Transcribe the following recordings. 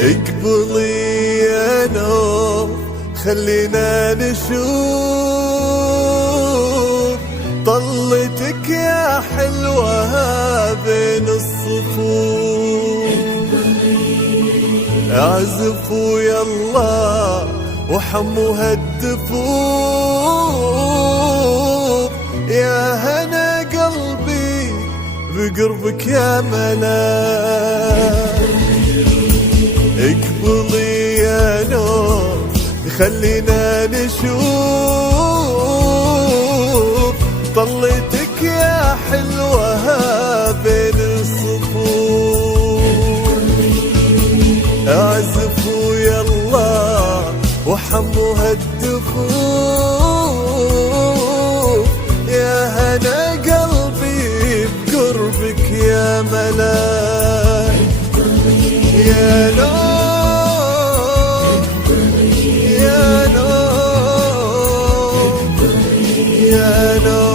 اقبلي يا نور خلينا نشوف طلتك يا حلوة بين الصفوف. اعزفوا يلا وحموها الدفوف، يا هنا قلبي بقربك يا ملاك. اقبلي يا نور خلينا نشوف طلتك يا حلوة بين الصفوف. اعزفوا يلا وحموها الدفوف، يا هنا قلبي بقربك يا ملاك. يا نور يا نور يا نور،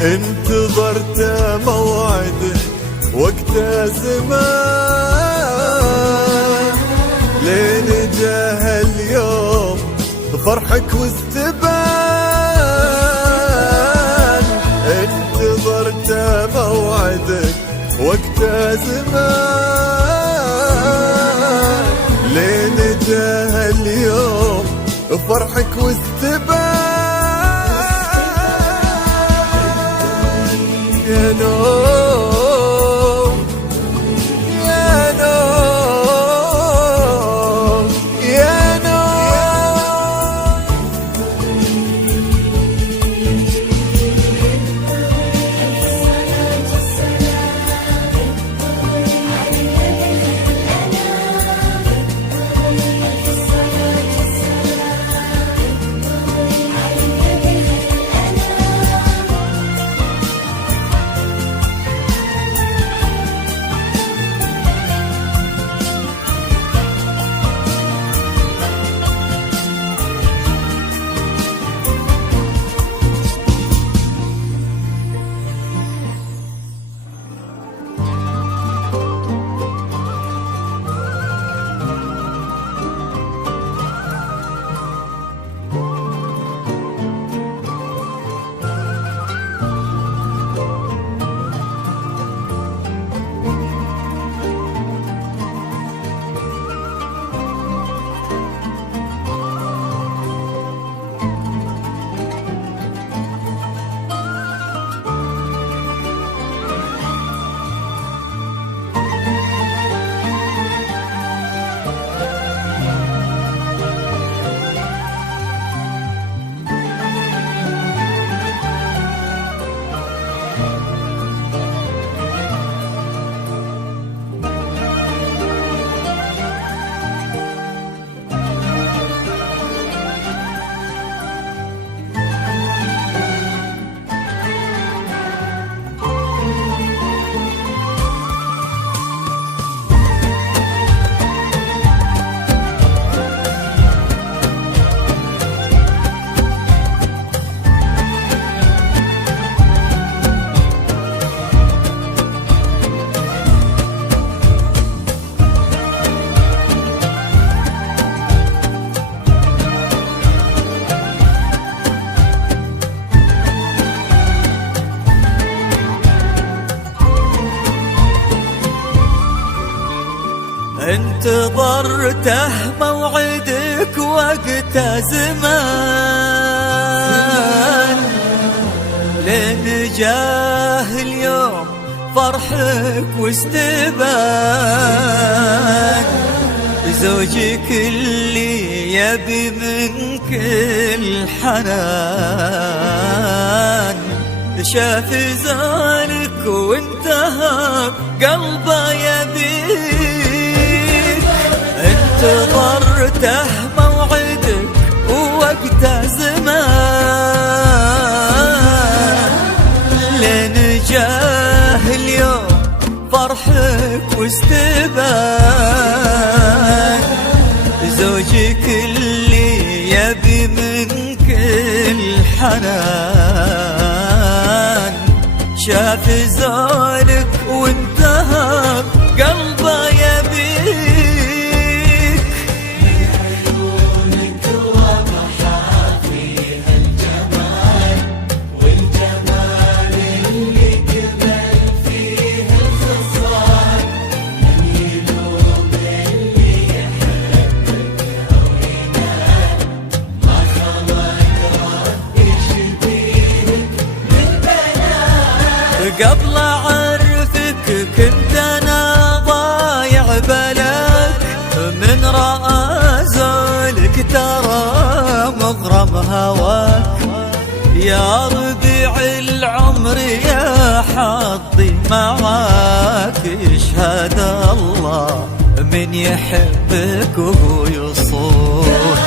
انتظرت موعدك وقت زمان، لين جاه اليوم فرحك واستبان. انتظرت موعدك وقت زمان، لين جاه اليوم فرحك واستبان. يا نور يا نور يا نور، انتظرته موعدك وقت زمان، لين جاه اليوم فرحك واستبان. زوجك اللي يبي منك الحنان، شاف زالك وانتهى قلبه يبيك. انتظرته موعدك ووقت زمان، لين جاه اليوم فرحك واستبان. زوجك اللي يبي منك الحنان، شاف زالك وانتهى قلبه يبيك. عيونك وضحى فيها الجمال، والجمال اللي كمل فيه الخصال. من يلوم اللي يحبك أو ينال، ما خلق ربي شبيهك بالبنات. قبل أعرفك كنت أنا ضايع بلاك، من رأى زولك ترى مغرم هواك. يا ربيع العمر يا حظي معاك، يشهد الله من يحبك وهو يصون.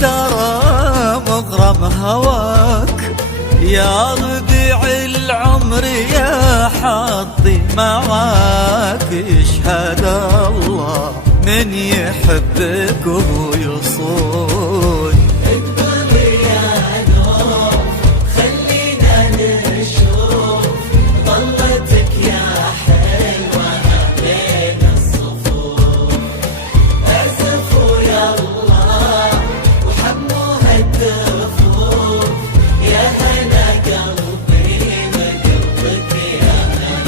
ترى مغرم هواك، يا ربيع العمر يا حظي معاك. يشهد الله من يحبك وهو يصون. اكبر يا نور خلينا نشوف ظلتك يا حلوة بين الصفوف. اعزفوا يا الله وحموها الدفوف، يا هنا قلبي بقلبك يا هنا.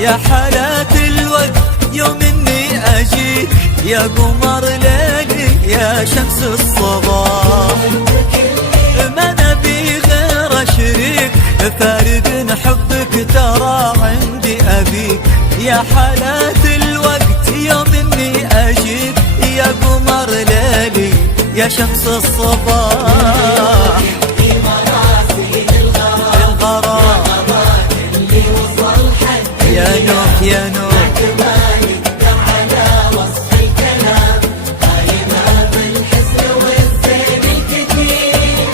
يا حالات الوقت يوم اني اجيك، يا قمر ليلي يا شمس الصباح. ما نبي غير شريك فارق حبك ترى عندي ابيك. يا حالات الوقت يوم اني اجيك، يا قمر ليلي يا شمس الصباح. يا نوح يا نوح على وصف الكلام، قايمة بالحسن والزين الكثير.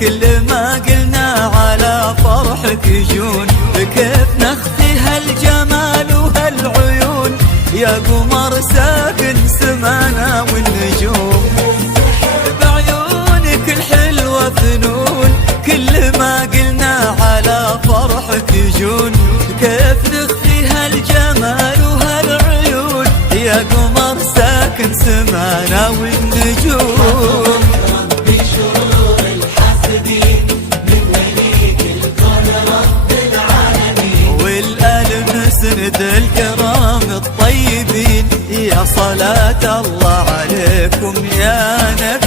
كل ما قلنا على فرحك يجون، كيف نخفي هالجمال وهالعيون يا قمر ساكن سمانا والنجوم. بعيونك الحلوة فنون، كل ما قلنا على فرحك يجون، كيف نخفي هالجمال وهالعيون يا قمر ساكن سمانا والنجوم. ربي شرور الحاسدين من مليك الكون رب العالمين، والآل مسند الكرام الطيبين، يا صلاة الله عليكم يا نبي